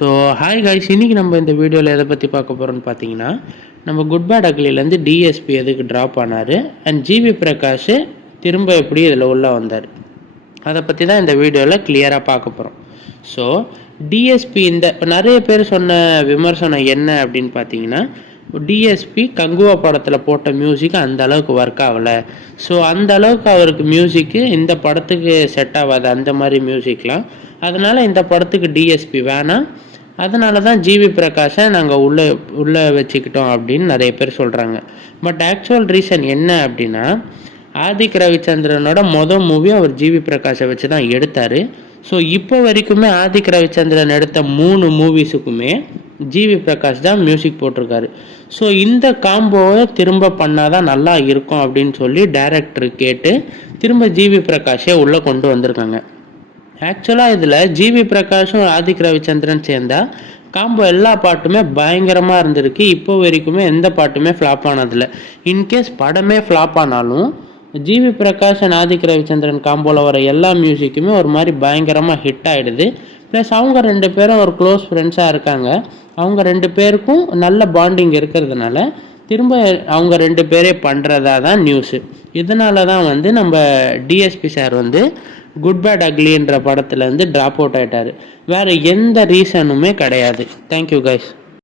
So hi guys, இன்றைக்கி நம்ம இந்த வீடியோவில் எதை பற்றி பார்க்க போகிறோம்னு பார்த்தீங்கன்னா, நம்ம குட் பேட் அக்லிலேருந்து டிஎஸ்பி எதுக்கு ட்ராப் ஆனார் அண்ட் ஜிவி பிரகாஷ் திரும்ப எப்படி இதில் உள்ளே வந்தார், அதை பற்றி தான் இந்த வீடியோவில் கிளியராக பார்க்க போகிறோம். ஸோ டிஎஸ்பி இப்போ நிறைய பேர் சொன்ன விமர்சனம் என்ன அப்படின்னு பார்த்தீங்கன்னா, டிஎஸ்பி கங்குவா படத்தில் போட்ட மியூசிக் அந்த அளவுக்கு ஒர்க் ஆகலை. ஸோ அந்த அளவுக்கு அவருக்கு மியூசிக்கு இந்த படத்துக்கு செட் ஆகாது, அந்த மாதிரி மியூசிக்லாம். அதனால் இந்த படத்துக்கு டிஎஸ்பி வேணாம், அதனால தான் ஜிவி பிரகாஷை நாங்கள் உள்ளே வச்சுக்கிட்டோம் அப்படின்னு நிறைய பேர் சொல்கிறாங்க. பட் ஆக்சுவல் ரீசன் என்ன அப்படின்னா, ஆதிக் ரவிச்சந்திரனோட மூவி அவர் ஜிவி பிரகாஷை வச்சு தான் எடுத்தார். ஸோ இப்போ வரைக்குமே ஆதிக் ரவிச்சந்திரன் எடுத்த 3 மூவிஸுக்குமே ஜிவி பிரகாஷ் தான் மியூசிக் போட்டிருக்காரு. ஸோ இந்த காம்போவை திரும்ப பண்ணாதான் நல்லா இருக்கும் அப்படின்னு சொல்லி டைரக்டர் கேட்டு திரும்ப ஜிவி பிரகாஷே உள்ளே கொண்டு வந்திருக்காங்க. ஆக்சுவலாக இதில் ஜிவி பிரகாஷும் ஆதிக் ரவிச்சந்திரன் சேர்ந்தா காம்போ எல்லா பாட்டுமே பயங்கரமாக இருந்திருக்கு. இப்போ வரைக்குமே எந்த பாட்டுமே ஃப்ளாப் ஆனதில்லை. இன்கேஸ் படமே ஃப்ளாப் ஆனாலும் ஜிவி பிரகாஷ் அண்ட் ஆதிக் ரவிச்சந்திரன் காம்போவில் வர எல்லா மியூசிக்குமே ஒரு மாதிரி பயங்கரமாக ஹிட் ஆகிடுது. ப்ளஸ் அவங்க 2 பேரும் ஒரு க்ளோஸ் ஃப்ரெண்ட்ஸாக இருக்காங்க. அவங்க 2 பேருக்கும் நல்ல பாண்டிங் இருக்கிறதுனால திரும்ப அவங்க 2 பேரே பண்ணுறதா தான் நியூஸு. இதனால தான் நம்ம டிஎஸ்பி சார் குட் பேட் அக்லின்ற படத்துலேருந்து ட்ராப் அவுட் ஆகிட்டார். வேறு எந்த ரீசனுமே கிடையாது. Thank you guys.